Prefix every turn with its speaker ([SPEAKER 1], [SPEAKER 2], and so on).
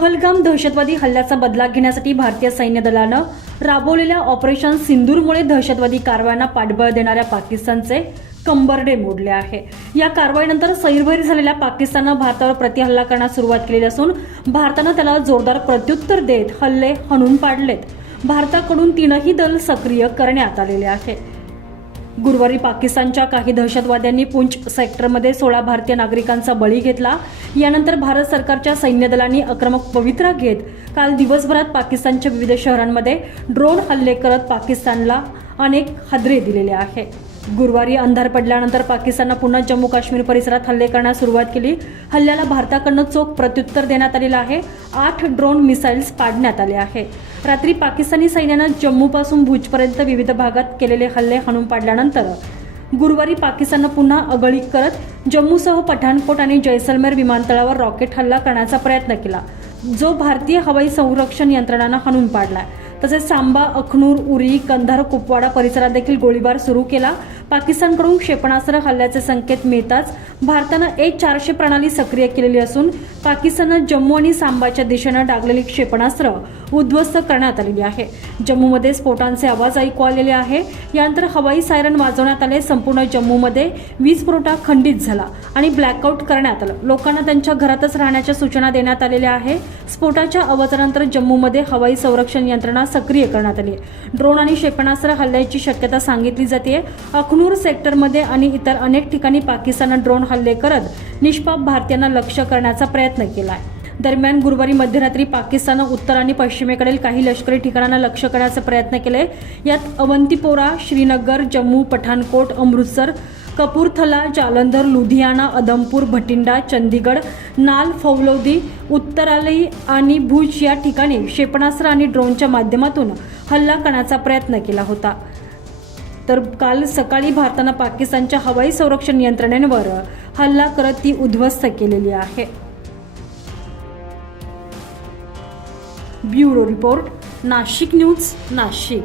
[SPEAKER 1] पहलगाम दहशतवादी हल्ल्याचा बदला घेण्यासाठी भारतीय सैन्य दलानं राबवलेल्या ऑपरेशन सिंदूरमुळे दहशतवादी कारवायांना पाठबळ देणाऱ्या पाकिस्तानचे कंबरडे मोडले आहे. या कारवाईनंतर सैरभैर झालेल्या पाकिस्ताननं भारतावर प्रतिहल्ला करण्यास सुरुवात केलेली असून भारतानं त्याला जोरदार प्रत्युत्तर देत हल्ले हणून पाडलेत. भारताकडून तीनही दल सक्रिय करण्यात आलेले आहे गुरुवारी पाकिस्तानच्या काही दहशतवाद्यांनी पुंछ सेक्टरमध्ये सोळा भारतीय नागरिकांचा बळी घेतला. यानंतर भारत सरकारच्या सैन्य दलांनी आक्रमक पवित्रा घेत काल दिवसभरात पाकिस्तानच्या विविध शहरांमध्ये ड्रोन हल्ले करत पाकिस्तानला अनेक हादरे दिलेले आहे गुरुवारी अंधार पडल्यानंतर पाकिस्ताननं पुन्हा जम्मू काश्मीर परिसरात हल्ले करण्यास सुरुवात केली. हल्ल्याला भारताकडनं चोख प्रत्युत्तर देण्यात आलेलं आहे. आठ ड्रोन मिसाईल्स पाडण्यात आले आहे. रात्री पाकिस्तानी सैन्यानं जम्मूपासून भुजपर्यंत विविध भागात केलेले हल्ले हाणून पाडल्यानंतर गुरुवारी पाकिस्ताननं पुन्हा अगळीक करत जम्मूसह पठाणकोट आणि जैसलमेर विमानतळावर रॉकेट हल्ला करण्याचा प्रयत्न केला जो भारतीय हवाई संरक्षण यंत्रणानं हाणून पाडला. तसेच सांबा अखनूर उरी कंधार कुपवाडा परिसरात देखील गोळीबार सुरू केला. पाकिस्तानकडून क्षेपणास्त्र हल्ल्याचे संकेत मिळताच भारतानं एक चारशे प्रणाली सक्रिय केलेली असून पाकिस्ताननं जम्मू आणि सांबाच्या दिशेनं डागलेली क्षेपणास्त्र उद्ध्वस्त करण्यात आलेली आहे. जम्मूमध्ये स्फोटांचे आवाज ऐकू आलेले आहे. यानंतर हवाई सायरन वाजवण्यात आले. संपूर्ण जम्मूमध्ये वीज पुरवठा खंडित झाला आणि ब्लॅकआउट करण्यात आलं. लोकांना त्यांच्या घरातच राहण्याच्या सूचना देण्यात आलेल्या आहे. स्फोटाच्या आवाजानंतर जम्मूमध्ये हवाई संरक्षण यंत्रणा सक्रिय करण्यात आली ड्रोन आणि क्षेपणास्त्र हल्ल्याची शक्यता सांगितली जाते. अखनूर सेक्टरमध्ये आणि इतर अनेक ठिकाणी पाकिस्ताननं ड्रोन हल्ले करत निष्पाप भारतीयांना लक्ष करण्याचा प्रयत्न केला आहे दरम्यान गुरुवारी मध्यरात्री पाकिस्ताननं उत्तर आणि पश्चिमेकडील काही लष्करी ठिकाणांना लक्ष करण्याचा प्रयत्न केले यात अवंतीपोरा श्रीनगर जम्मू पठाणकोट अमृतसर कपूरथला जालंधर लुधियाना अदमपूर भटिंडा चंदीगड नाल फौलौदी उत्तरालयी आणि भुज या ठिकाणी क्षेपणास्त्र आणि ड्रोनच्या माध्यमातून हल्ला करण्याचा प्रयत्न केला होता. तर काल सकाळी भारतानं पाकिस्तानच्या हवाई संरक्षण यंत्रणेवर हल्ला करत ती उद्ध्वस्त केलेली आहे. Bureau report Nashik news Nashik.